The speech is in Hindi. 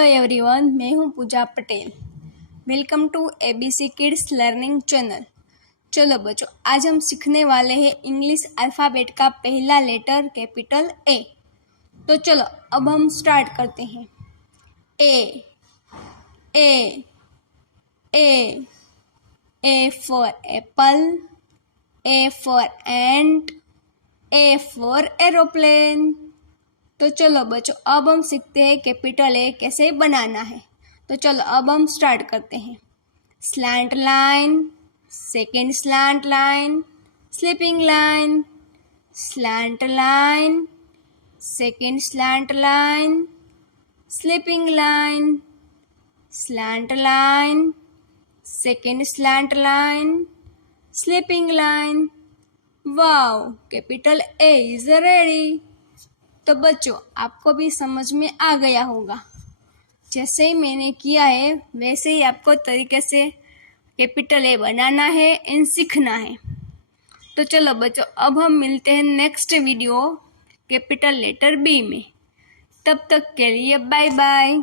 हेलो एवरीवन, मैं हूं Pooja Patel. Welcome to ABC kids learning channel. चलो बच्चों, आज हम सीखने वाले हैं इंग्लिश अल्फ़ाबेट का पहला लेटर कैपिटल ए। तो चलो अब हम स्टार्ट करते हैं। A A A A for apple, A for ant, A for aeroplane. तो चलो बच्चों, अब हम सीखते हैं कैपिटल ए कैसे बनाना है। तो चलो अब हम स्टार्ट करते हैं। Slant line, second slant line, sleeping line, slant line, second slant line, sleeping line, slant line, second slant line, sleeping line. Wow, capital A is ready. तो बच्चों, आपको भी समझ में आ गया होगा। जैसे ही मैंने किया है वैसे ही आपको तरीके से कैपिटल ए बनाना है एंड सीखना है। तो चलो बच्चों, अब हम मिलते हैं next video capital letter B में। तब तक के लिए बाय बाय।